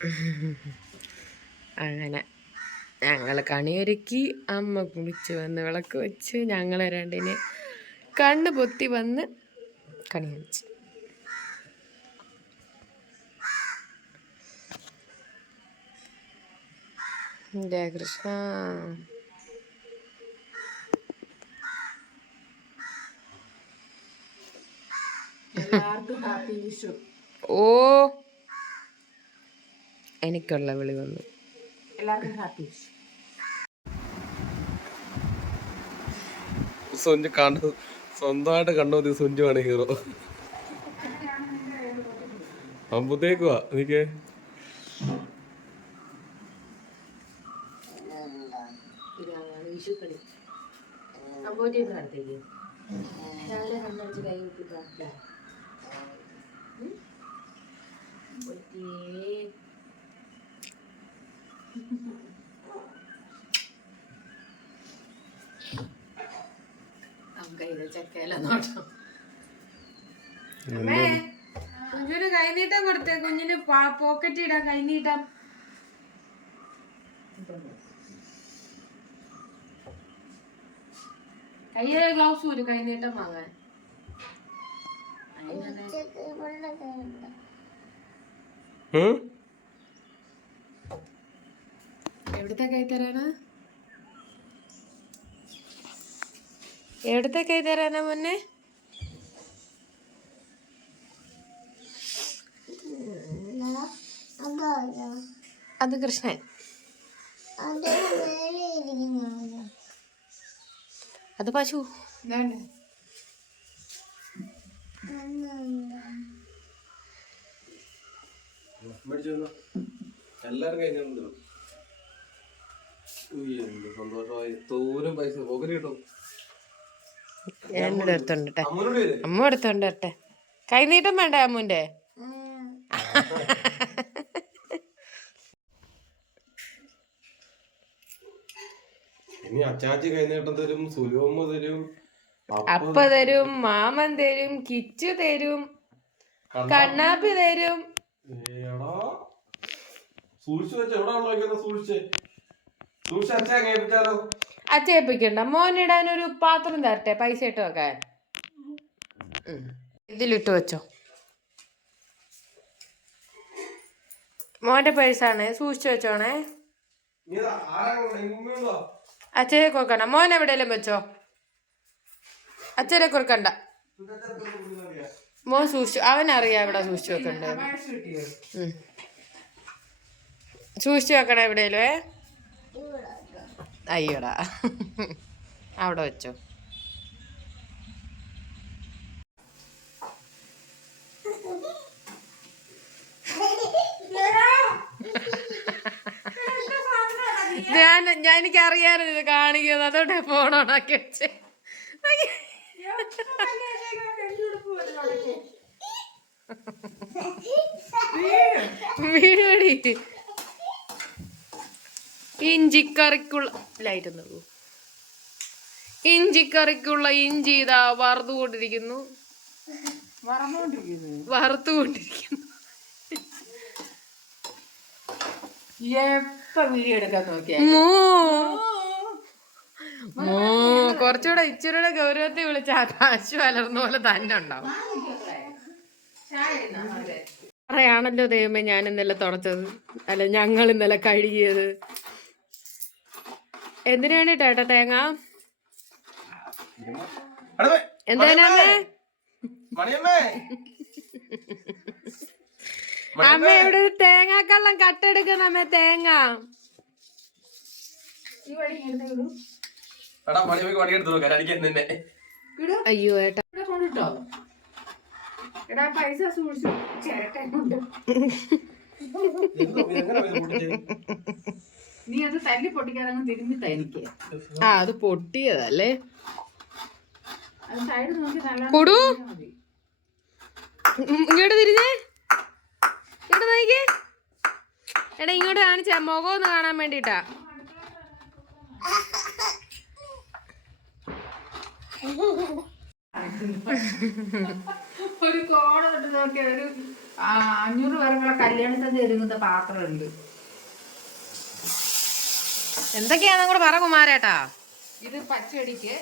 അങ്ങനെ ഞങ്ങൾ കണിയൊരുക്കി അമ്മ കുളിച്ച് വന്ന് വിളക്ക് വെച്ച് ഞങ്ങൾ രണ്ടിനെ കണ്ണ് പൊത്തി വന്ന് കണി വെച്ച് ജയകൃഷ്ണ ഓ എനിക്കുള്ള വിളി വന്നു. സുഞ്ചു കണ്ടു. സ്വന്തമായിട്ട് കണ്ടു സുഞ്ചുവാണ് ഹീറോ. അമ്പത്തേക്കുവാ എനിക്ക് രാവിലെ കണ്ണടിച്ച് കൈ കൂട്ടി പ്രാർത്ഥിക്കാം കയ്യിലെ ചക്കയില നോട്ടം കുഞ്ഞിന് കൈനീട്ടം കൊടുത്തേ കുഞ്ഞിന് പോക്കറ്റ് ഇടാൻ കൈനീട്ടം. കയ്യിലെ ഗ്ലൗസ് ഒരു കൈനീട്ടം വാങ്ങാൻ. ഉം? എവിടുത്തെ കൈ തരാനാ എവിടുത്തെ കൈ മുന്നേ അത് കൃഷ്ണൻ അത് പശു എല്ലാവരും കഴിഞ്ഞു എന്ത് സന്തോഷമായി? തോരും പൈസ പോകരി കിട്ടും. എന്നോട് എടുത്തോണ്ട് ട്ടെ. അമ്മൂനോട് ചെയ്തേ അമ്മ എടുത്തോണ്ട് വരട്ടെ കൈനീട്ടം വേണ്ട അമ്മുന്റെ? ഇനി അച്ചാച്ചി കൈനീട്ടം തരും സുലോമ തരും അപ്പ തരും. മാമൻ തരും കിച്ചു തരും കണ്ണാപ്പി തരും. ഏടാ സൂക്ഷിച്ചു വെച്ച. എവിടെ സൂക്ഷിച്ച്. കേൾപ്പിച്ചാലോ അച്ചേപ്പിക്കണ്ട മോനിടാൻ ഒരു പാത്രം തരട്ടെ പൈസ ഇട്ട് വെക്കാൻ. ഇതിലിട്ട് വെച്ചോ. മോന്റെ പൈസാണ് സൂക്ഷിച്ചു വെച്ചോണേ? അച്ഛനെ കൊടുക്കണ്ട. മോൻ എവിടെയെങ്കിലും വെച്ചോ. അച്ഛനെ കൊടുക്കണ്ട? മോൻ സൂക്ഷിച്ചു അവനറിയാം എവിടെ സൂക്ഷിച്ചു വെക്കണ്ടേ. സൂക്ഷിച്ചു വെക്കണം എവിടെയല്ലോ ഏ? അയ്യോടാ. അവിടെ വെച്ചോ. ഞാൻ ഞാൻ എനിക്ക് അറിയാനും ഇത് കാണിക്കുന്നത്. അതോടെ ഫോൺ ഓണാക്കി വെച്ചേ. വീടി. ഇഞ്ചിക്കറിക്കുള്ള ലൈറ്റ് ഒന്ന് ഇഞ്ചിക്കറിക്കുള്ള ഇഞ്ചി ഇതാ വറുത്തുകൊണ്ടിരിക്കുന്നു. വറുത്തുകൊണ്ടിരിക്കുന്നു. കുറച്ചുകൂടെ ഇച്ചിരിയുടെ ഗൗരവത്തെ വിളിച്ച കാശു വലർന്ന പോലെ തന്നെ ഉണ്ടാവും. പറയാണല്ലോ ദൈവമേ ഞാൻ ഇന്നലെ തുടച്ചത്? അല്ല ഞങ്ങൾ ഇന്നലെ കഴുകിയത്. എന്തിനു വേണ്ടിട്ടാ തേങ്ങ. എന്തിനാമേ അമ്മ ഇവിടെ തേങ്ങാക്കള്ളം കട്ടെടുക്കണം അമ്മ തേങ്ങ. അയ്യോ ഏട്ടാ. പൈസ സൂക്ഷിച്ചു ചേട്ടൻ നീ അത് തല്ലി പൊട്ടിക്കാതെ അങ്ങ് എനിക്ക്. ആ അത് പൊട്ടിയതല്ലേ? അത് സൈഡ് നോക്കി നല്ല കൊടു. ഇങ്ങോട്ട് തിരിഞ്ഞേ ഇങ്ങോട്ട് നോക്കിക്കേ. എടാ ഇങ്ങോട്ട് കാണിച്ചാ മുഖം ഒന്ന് കാണാൻ വേണ്ടിട്ടാ. ഒരു കോട തൊട്ട് നോക്കിയ ഒരു അഞ്ഞൂറ് പേർക്കുള്ള കല്യാണത്തിന് ഒരുങ്ങുന്ന പാത്രമുണ്ട്. എന്തൊക്കെയാണെന്നും കൂടെ പറ കുമാരേട്ടാ. ഇത് പച്ചടിക്ക്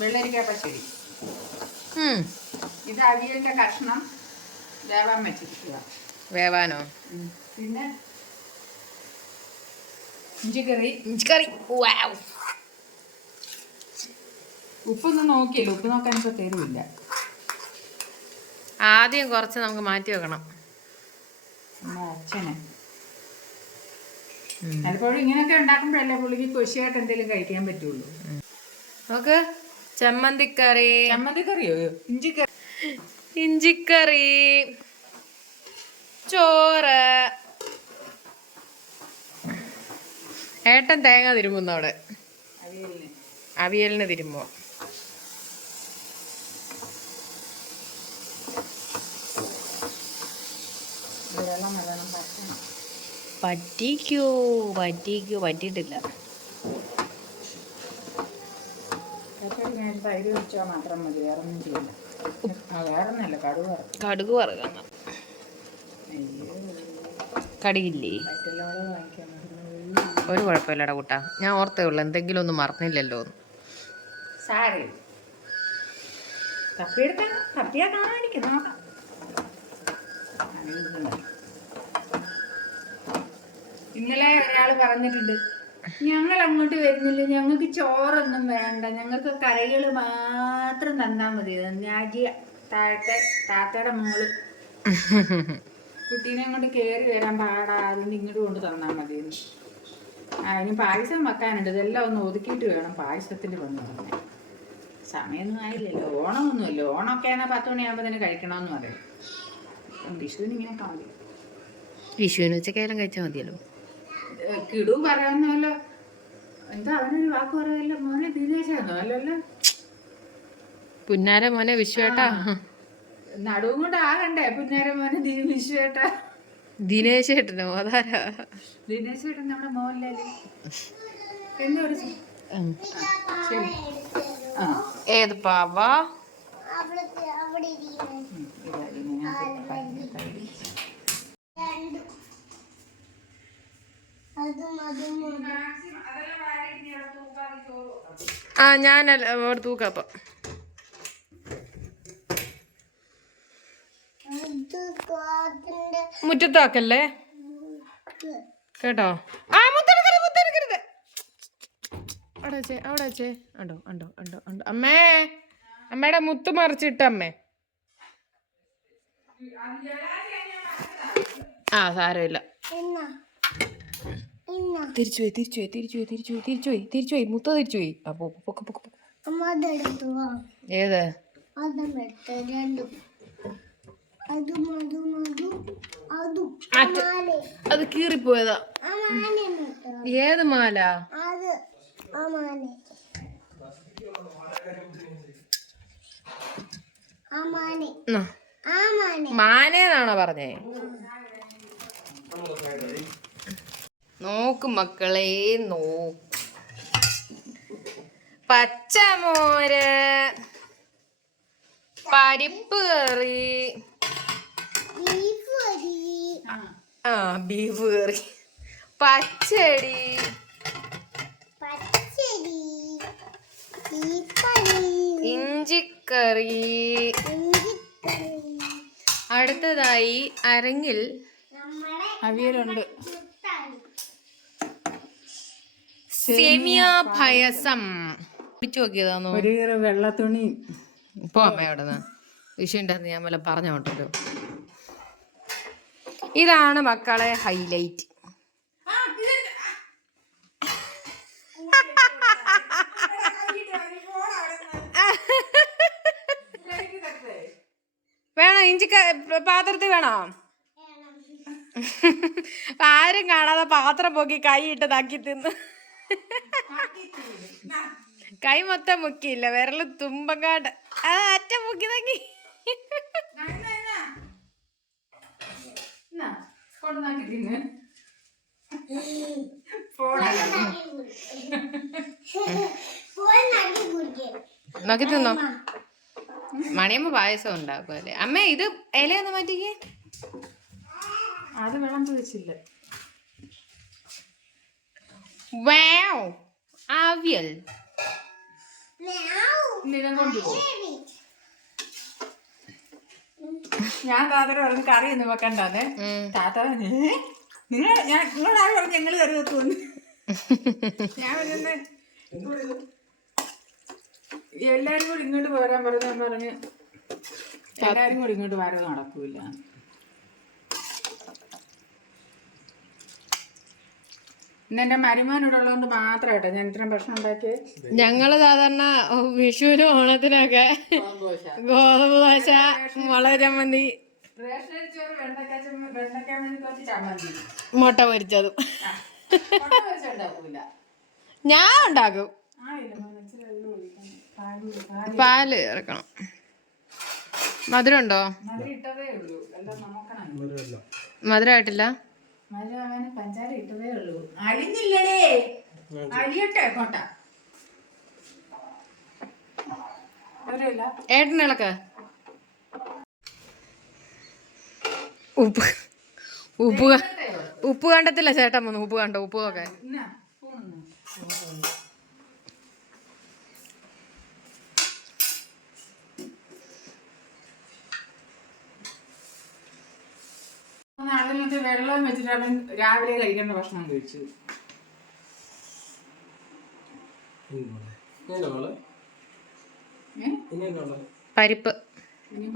വെള്ളരിക്ക പച്ചടി. ഇത് അവിയലിന്റെ കഷ്ണം വേവാൻ വെച്ചിരിക്കുക. വേവാനോ? പിന്നെ ഇഞ്ചിക്കറി. ഇഞ്ചിക്കറി. ഉപ്പൊന്നും നോക്കിയില്ല. ഉപ്പ് നോക്കാൻ ഇപ്പൊ തരുമില്ല ആദ്യം കുറച്ച് നമുക്ക് മാറ്റി വെക്കണം. അച്ഛനെ. പലപ്പോഴും ഇങ്ങനെയൊക്കെ ഉണ്ടാക്കുമ്പോഴല്ലേ പുള്ളിക്ക് കൊശിയായിട്ട് എന്തെങ്കിലും കഴിക്കാൻ പറ്റുള്ളൂ. നമുക്ക് ചമ്മന്തിക്കറി. ചമ്മന്തിക്കറിയോ? ഇഞ്ചിക്കറി. ഇഞ്ചിക്കറി. ചോറ്. ഏട്ടൻ തേങ്ങ തിരുമ്പുന്നു അവിടെ? അവിയലിന്. തിരുമ്പോ വെള്ളം പറ്റിക്കോ പറ്റിക്കോ പറ്റിയിട്ടില്ല കടുക് വറുക്കണം. കടിയില്ലേ ഒരു കുഴപ്പമില്ലടാ കൂട്ടാ. ഞാൻ ഓർത്തേ ഉള്ളു എന്തെങ്കിലും ഒന്നും മറന്നില്ലല്ലോ. സാരി. തപ്പിയെടുക്കാൻ തപ്പിയാ കാണാനിരിക്കും നോക്കാം. ഇന്നലെ ഒരാൾ പറഞ്ഞിട്ടുണ്ട് ഞങ്ങൾ അങ്ങോട്ട് വരുന്നില്ല ഞങ്ങൾക്ക് ചോറൊന്നും വേണ്ട ഞങ്ങൾക്ക് കറികൾ മാത്രം തന്നാൽ മതി. ഞാജി താഴത്തെ താത്തയുടെ മോൾ. കുട്ടീനെ അങ്ങോട്ട് കയറി വരാൻ പാടാ അതുകൊണ്ട് ഇങ്ങോട്ട് കൊണ്ട് തന്നാൽ മതി ഇനി പായസം വെക്കാനുണ്ട് ഇതെല്ലാം ഒന്ന് ഒതുക്കിയിട്ട് വേണം പായസത്തിൽ വന്ന് തന്നെ. സമയമൊന്നും ആയില്ലല്ലോ ഓണമൊന്നുമില്ല ഓണമൊക്കെ എന്നാൽ പത്ത് മണിയാകുമ്പോൾ തന്നെ കഴിക്കണമെന്ന് പറയും. വിഷുവിന് ഇങ്ങനെ വിഷുവിന് ഉച്ചക്കായാലും കഴിച്ചാൽ മതിയല്ലോ. കിടു പറയുന്നല്ലോ എന്താ അവനൊരു വാക്ക് പറയല്ലോ മോനെ ദിനേശാന്നോ? അല്ലല്ലോ? പുന്നാര മോനെ വിശ്വേട്ടാ. നടുവും കൊണ്ട് ആകണ്ടേ പുന്നാര മോനെ വിശ്വേട്ടാ? ദിനേശ് ഏട്ടനോ അതാരാ? ദിനേശ് ഏട്ടൻ നമ്മുടെ മോഹൻലാൽ. എന്നൊരു ഒരു ഏത് പാവ? ഉം, ആ ഞാനല്ല അവിടെ തൂക്കപ്പം മുറ്റത്താക്കല്ലേ? കേട്ടോ? ആ മുത്തെടുക്കരുത് മുത്തെടുക്കരുത്. അവിടെ വെച്ചേ അവിടെ വെച്ചേ. ഉണ്ടോ ഉണ്ടോ ഉണ്ടോ ഉണ്ടോ അമ്മേ അമ്മയുടെ മുത്ത് മറിച്ചിട്ട് അമ്മേ. ആ സാരമില്ല. തിരിച്ചു പോയി. തിരിച്ചു പോയി തിരിച്ചു പോയി തിരിച്ചു പോയി തിരിച്ചു പോയി തിരിച്ചു പോയി മുത്ത തിരിച്ചു പോയി പൊക്ക്. പൊക്ക്. ഏത്? അത് കീറിപ്പോയതാ. ഏത് മാല? ന്നാ. മാനേന്നാണോ പറഞ്ഞേ? നോക്ക് മക്കളെ നോക്ക്. പച്ചമോര് പരിപ്പ് കറി ആ ബീഫ് കറി പച്ചടി. ഇഞ്ചിക്കറി. അടുത്തതായി അരങ്ങിൽ അവിയലുണ്ട്. സേമിയ പായസം. കുടിച്ചു നോക്കിയതാണോ ഒരു വെള്ള തുണി ഇപ്പൊ അമ്മ അവിടെ അന്ന് ഞാൻ വല്ല പറഞ്ഞോട്ടല്ലോ ഇതാണ് മക്കളെ ഹൈലൈറ്റ് വേണോ? ഇഞ്ചി പാത്രത്തിൽ വേണോ? ആരും കാണാതെ പാത്രം പൊക്കി കൈ ഇട്ട് താക്കി തിന്ന്. കൈ മൊത്തം മുക്കിയില്ല വിരൽ തുമ്പങ്ങാട് ആ അറ്റം മുക്കി തങ്ങി നോക്കി തിന്നോ. മണിയമ്മ പായസം ഉണ്ടാക്കുമല്ലേ അമ്മ ഇത് ഇലയൊന്ന് മാറ്റിക്കേ. അത് വിളമ്പ് വെച്ചില്ല വാവ് ആവിയൽ നിലം കൊണ്ടുപോകും ഞാൻ താത്തര പറഞ്ഞ് കറി ഒന്നും വെക്കണ്ടാന്നേ. താത്ത നിങ്ങൾ ഞാൻ നിങ്ങളാരും പറഞ്ഞു ഞങ്ങൾ കറി വെക്കുമെന്ന് ഞാൻ പറഞ്ഞ എല്ലാരും കൂടി ഇങ്ങോട്ട് പോരാൻ പറഞ്ഞു പറഞ്ഞ് എല്ലാരും കൂടി ഇങ്ങോട്ട് വരവ് നടക്കൂല. ഇന്ന് എന്റെ മരുമാനോടുള്ളതുകൊണ്ട് മാത്രമായിട്ടോ ഞാൻ ഇത്രയും ഭക്ഷണം ഉണ്ടാക്കിയത്. ഞങ്ങൾ സാധാരണ വിഷുവിനും ഓണത്തിനൊക്കെ ഗോതമ്പ് ദോശ മുളക് ചമ്മന്തി മുട്ട പൊരിച്ചതും. ഞാൻ ഉണ്ടാക്കും. പാൽ ഇറക്കണം മധുരം ഉണ്ടോ. മധുരമായിട്ടില്ല മധുരം പഞ്ചാര ഇട്ടതേ ഉള്ളൂ. അഴിഞ്ഞില്ലടേ അഴിയട്ടെ കോട്ട ഏട്ടനിളക്ക്? ഉപ്പ് ഉപ്പ് ഉപ്പ് കണ്ടത്തില്ല ചേട്ടൻ വന്നു ഉപ്പ് കണ്ടോ ഉപ്പ് ഒക്കെ എന്നാ അതിനകത്ത് വെള്ളം വെച്ചിട്ട് അവൻ രാവിലെ കഴിക്കേണ്ട ഭക്ഷണം കഴിച്ചു ഇനി മോളെ. ഇനിയല്ലേ മോളെ? ഏ? പരിപ്പ് ഇനി.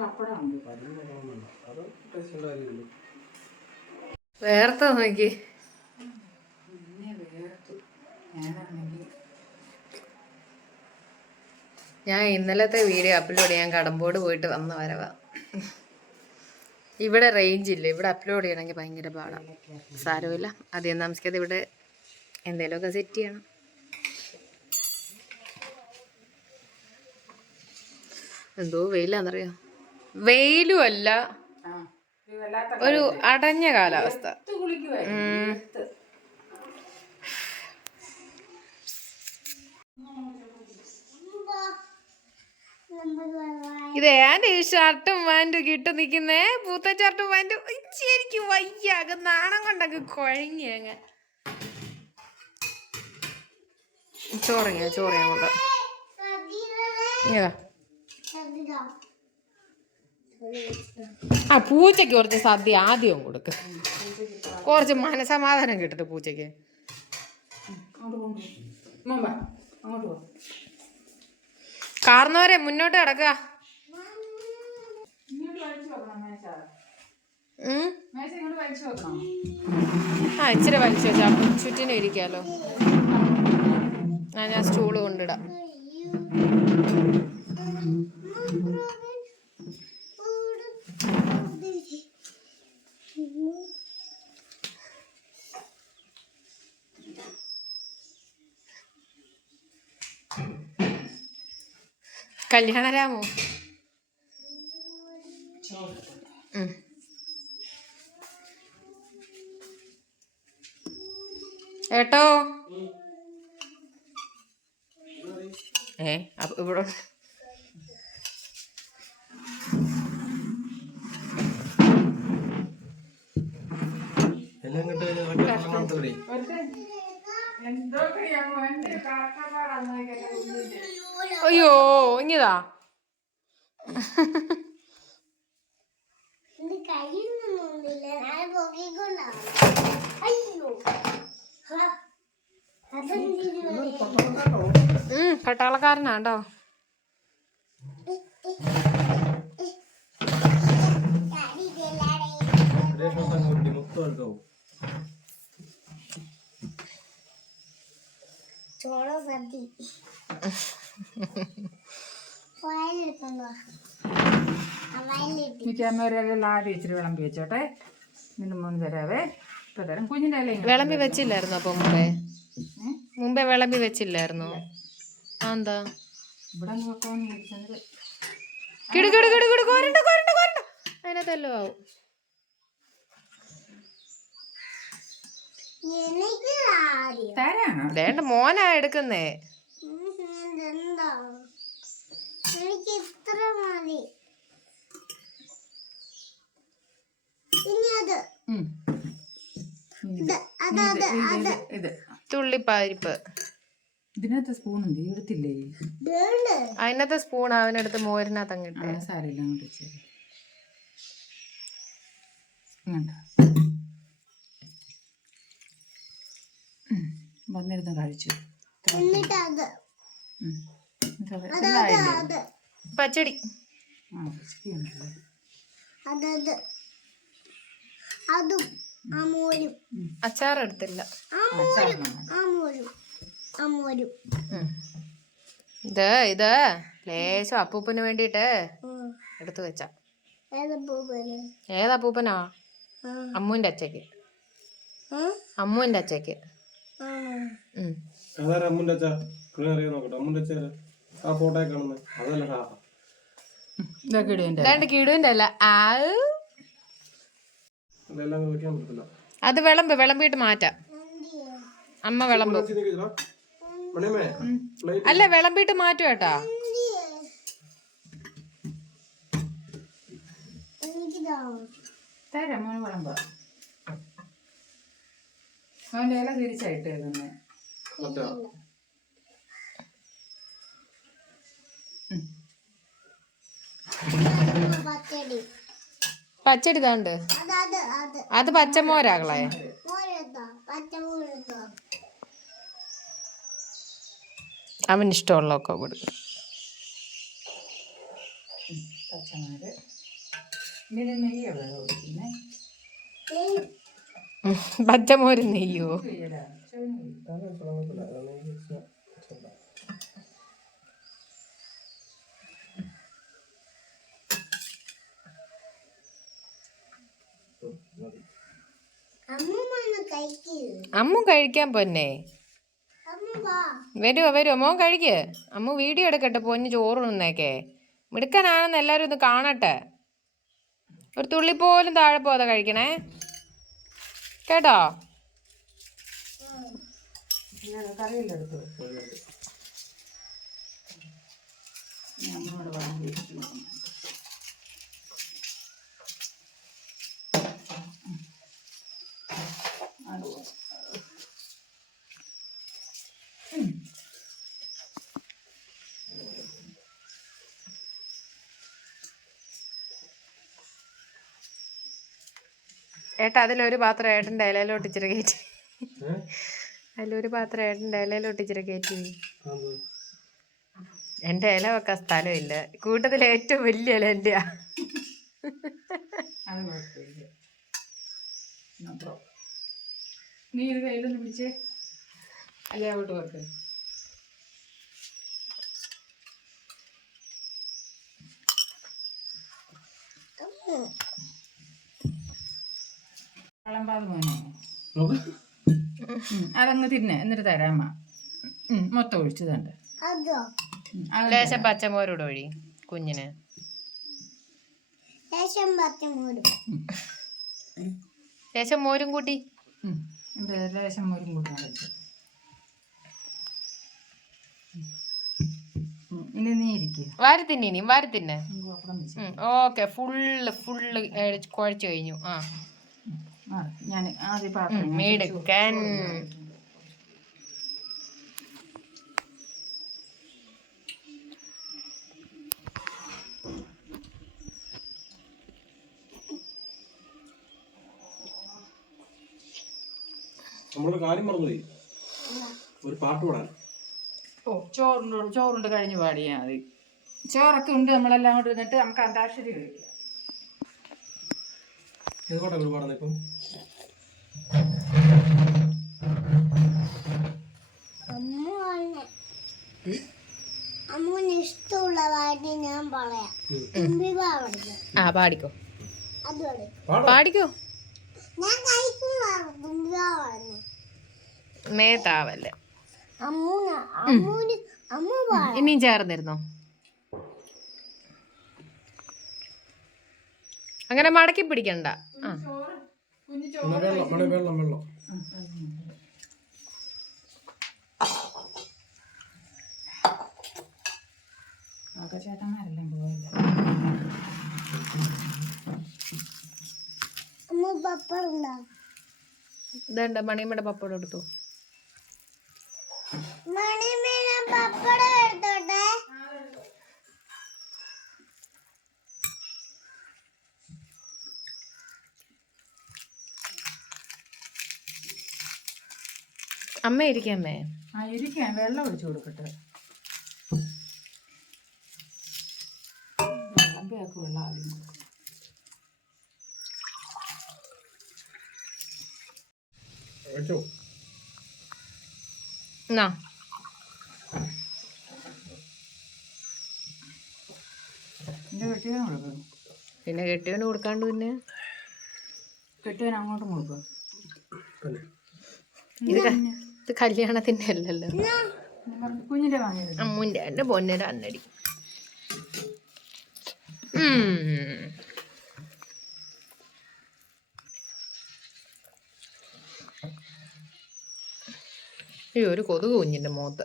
വേർത്ത നോക്കി ഞാൻ ഇന്നലത്തെ വീഡിയോ അപ്ലോഡ് ചെയ്യാൻ കടമ്പോട് പോയിട്ട് വന്ന വരവാ ഇവിടെ റേഞ്ച് ഇല്ല? ഇവിടെ അപ്ലോഡ് ചെയ്യണമെങ്കിൽ ഭയങ്കര പാടാണ് സാരമില്ല. അധികം താമസിക്കാതെ ഇവിടെ എന്തെങ്കിലുമൊക്കെ സെറ്റ് ചെയ്യണം. എന്തോ വെയിലാന്നറിയോ? വെയിലുമല്ല ഒരു അടഞ്ഞ കാലാവസ്ഥ. ഇത് ഏന്റെ ഈ ഷർട്ടും പാന്റും കിട്ടു നിക്കുന്നേ പൂത്ത ഷർട്ടും പാന്റും ശരിക്കും വയ്യ. അങ്ങ് നാണം കൊണ്ടങ്ങ് കുഴങ്ങി അങ്ങ്. ചോറങ്ങിയ ചോറിയാ. ആ പൂച്ചയ്ക്ക് കുറച്ച് സദ്യ ആദ്യം കൊടുക്ക്. കുറച്ച് മനസമാധാനം കിട്ടട്ടെ പൂച്ചയ്ക്ക്. അങ്ങോട്ട് കൊണ്ടു മുമ്പ അങ്ങോട്ട് പോ കാർന്നവരെ മുന്നോട്ട് കിടക്കുക. ആ ഇച്ചിരി വലിച്ചു വെച്ചാ. ചുറ്റിനും ഇരിക്കാലോ. ആ ഞാൻ സ്റ്റൂൾ കൊണ്ടിടാം. കല്യാണരാമോ ഉം. ഏട്ടോ? ഏ അപ്പൊ ഇവിടെ എല്ലാം അയ്യോ മൊത്തം എടുക്കാവും. ചോള സദ്യ. ആദ്യം ഇച്ചിരി വിളമ്പി വെച്ചോട്ടെ? ഇതിന് മൂന്ന് തരാവേ. ഇപ്പൊ തരാം. കുഞ്ഞിന്റെ അല്ലേ വിളമ്പി വെച്ചില്ലായിരുന്നോ അപ്പൊ മുമ്പേ? മുമ്പേ വിളമ്പി വെച്ചില്ലായിരുന്നു? ആ എന്താ? ഇവിടെ നോക്കാന്ന് വിളിച്ചത്. കിടു കിടു കിടു കിടു കോരണ്ട കോരണ്ട കോരണ്ട. അതിനകത്തല്ലോ ആവും. വേണ്ട മോനാ എടുക്കുന്നേ എന്താ എനിക്ക് ഇത്ര മതി ഇനി അത് തുള്ളിപ്പാരിപ്പ്. ഇതിനകത്ത് സ്പൂൺ ഉണ്ട് എടുത്തില്ലേ? വേണ്ട അതിനകത്തെ സ്പൂൺ അവനെടുത്ത് മോരിനകത്ത് അങ്ങിട്ട് സാരമില്ല അങ്ങോട്ട്. വന്നിരുന്ന് കഴിച്ചു. എന്നിട്ട് അത്. പച്ചടി. അച്ചാർ എടുത്തില്ല. ഇത് ഇത് ലേശം അപ്പൂപ്പന് വേണ്ടിട്ട് എടുത്തു വെച്ച. ഏതപ്പൂപ്പനാ ഏതാ അപ്പൂപ്പനാ? ആ. അമ്മുവിന്റെ അച്ഛക്ക് അമ്മുവിന്റെ. അതാരാ അമ്മുന്റെ അച്ഛ? അറിയാൻ നോക്കട്ടെ. അമ്മുന്റെ അച്ഛ ആ ഫോട്ടോ കാണുന്നത് അതല്ല ഇതാണ്ട് കിടുവിന്റെ അല്ല. ആ അതെല്ലാം വെക്കാൻ പറ്റത്തില്ല അത് വിളമ്പ് വിളമ്പിയിട്ട് മാറ്റാം. അമ്മ വിളമ്പ്. അല്ല വിളമ്പിയിട്ട് മാറ്റും കേട്ടാ. തരാം മോന് വിളമ്പ. അവന്റെ ഇല തിരിച്ചായിട്ട് തന്നെ പച്ചടി. പച്ചടി താണ്ട് അത് അത് അത്. അത് പച്ചമോരാകളെ. അവന് ഇഷ്ടമുള്ളതൊക്കെ കൊടുക്കും. പച്ചമോര്. നെയ്യോ വെള്ളം പിന്നെ ഉം. പച്ചമോര് നെയ്യോ അമ്മൂമ്മ കഴിക്കൂ അമ്മു കഴിക്കാൻ പൊന്നെ. അമ്മ വാ. വരുവോ വരുവോ? മോൻ കഴിക്ക്. അമ്മു വീഡിയോ എടുക്കട്ടെ പൊന്ന് ചോറ് നിന്നേക്കെ മിടുക്കനാണെന്ന് എല്ലാവരും ഒന്ന് കാണട്ടെ. ഒരു തുള്ളി പോലും താഴെ പോകാതെ കഴിക്കണേ. കേട്ടോ? കറിയിലെടുത്തു ഏട്ടാ അതിലൊരു പാത്രം ഏട്ടന്റെ ഇലയിലോട്ട് ഇച്ചിരി കയറ്റി. അതിലൊരു പാത്രം ഏട്ടന്റെ ഇലയിലോട്ട് ഇച്ചിരി കയറ്റി. എന്റെ ഇല വെക്കാൻ ഇല്ല കൂട്ടത്തിൽ ഏറ്റവും വലിയ ഇല എന്റെ നീ ഇത് കയ്യിലൊന്ന് പിടിച്ചേ. അല്ലേ അങ്ങോട്ട് വെക്ക് വിളമ്പാതെ മോനെ ഉം, അതങ്ങ് തിന്നെ. എന്നിട്ട് തരാമ മൊത്തം ഒഴിച്ചു തണ്ട് അതോ? ലേശം പച്ചമോരൂടെ ഒഴി കുഞ്ഞിന്. ലേശം മോരും കൂട്ടി. ലേശം മോരും കൂട്ടി ഇനി നീ ഇരിക്കുക വാരി തിന്നെ ഇനി വാരി തിന്നെ. ഓക്കെ ഫുള്ള് ഫുള്ള് കുഴച്ചു കഴിഞ്ഞു. ആ. ആ ഞാൻ ആദ്യം പാത്രം മിടുക്കൻ നമ്മളൊരു കാര്യം മറന്നുപോയി. ഒരു പാട്ട് പാടാൻ. ഓ ചോറുണ്ട് ചോറുണ്ട് കഴിഞ്ഞ് പാടിയാൽ മതി. ചോറൊക്കെ ഉണ്ട് നമ്മളെല്ലാം കൂടെ വന്നിട്ട് നമുക്ക് അന്താക്ഷരി കഴിക്കാം. ഏത് പാട്ടാണ് പാടുന്നത് ഇപ്പം? അമ്മ അമ്മൂന് ഇഷ്ടമുള്ള പാട്ട് ഞാൻ പറയാം. ആ പാടിക്കോ. പാടിക്കോ ഞാൻ കഴിക്കുന്നതാണ് തുമ്പി പാടുന്നത് മേത്താവല്ല? അമ്മൂന് അമ്മൂന് അമ്മ പാടും ഇനിയും ചേർന്നിരുന്നോ? അങ്ങനെ മടക്കി പിടിക്കണ്ട. ചേട്ടന്മാരെല്ലാം പോയല്ലോ? ഇതേണ്ട മണിയമ്മയുടെ പപ്പടം എടുത്തു? അമ്മ ഇരിക്കാമേ ആ ഇരിക്കാം. വെള്ളം ഒഴിച്ചു കൊടുക്കട്ടെ. വിളമ്പിയൊക്കെ വെള്ളം ആദ്യം കൊടുക്കും. കഴിച്ചോ എന്നാ പിന്നെ കെട്ടിയവന് കൊടുക്കാണ്ട് പിന്നെ. കെട്ടിയവൻ അങ്ങോട്ടും കൊടുക്കാം ഇത് ഇത് കല്യാണത്തിന്റെ അല്ലല്ലോ. കുഞ്ഞിന്റെ അമ്മുന്റെ അമ്മൂന്റെ എന്റെ പൊന്നര അന്നടി. ഉം. അയ്യോ ഒരു കൊതുക് കുഞ്ഞിന്റെ മുഖത്ത്.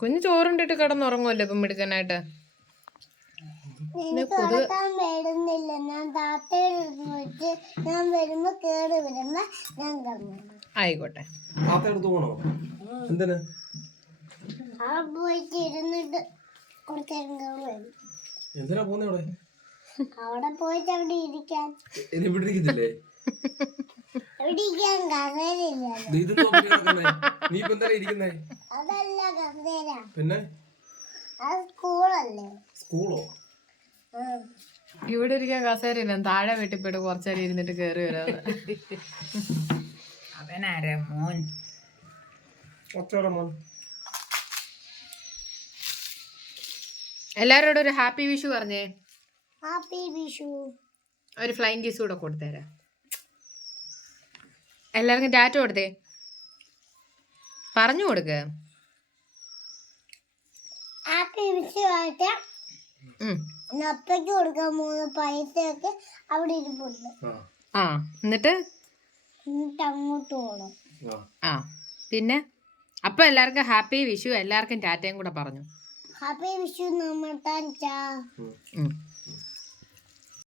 കുഞ്ഞ് ചോറുണ്ടിട്ട് കിടന്നുറങ്ങുമല്ലോ ഇപ്പം മിടുക്കനായിട്ട്. ആയിക്കോട്ടെ. എന്തിനാ? പോന്നെ അവിടെ? അവിടെ പോയിട്ട് അവിടെ ഇരിക്കാൻ. ഇവിടെ ഇരിക്കുന്നില്ലേ ഇവിടെ ഇരിക്കാൻ കസേരയില്ല ദേ ഇത് നോക്കി കിടക്കുന്നേ നീ ഇപ്പൊ എന്താ ഇരിക്കുന്നേ? അതല്ല കസേര പിന്നെ? അത് സ്കൂളല്ലേ? സ്കൂളോ. ഇവിടെ ഇരിക്കാൻ കസേരയില്ല. താഴെ വെട്ടിപ്പോയിട്ട് കുറച്ചേരം ഇരുന്നിട്ട് കേറി വരാം അവനാരാ മോൻ? ഒച്ചോടെ മോൻ. എല്ലാവരോടും ഒരു ഹാപ്പി വിഷു പറഞ്ഞേ. ഹാപ്പി വിഷു ഒരു ഫ്ലൈങ് കിസ് കൂടെ കൊടുത്തേരാ. എല്ലാവർക്കും ടാറ്റ കൊടുത്തേ. പറഞ്ഞു കൊടുക്ക. ഹാപ്പി വിഷു ആയിട്ട് ഉം. അപ്പയ്ക്ക് കൊടുക്കാൻ മൂന്ന് പൈസയൊക്കെ അവിടെ ഇരിപ്പുണ്ട്. ആ. എന്നിട്ട്? എന്നിട്ട് അങ്ങോട്ട് പോകണം ആ. പിന്നെ? അപ്പൊ എല്ലാവർക്കും ഹാപ്പി വിഷു എല്ലാവർക്കും ടാറ്റയും കൂടെ പറഞ്ഞു. ഹാപ്പി വിഷു. ഉം.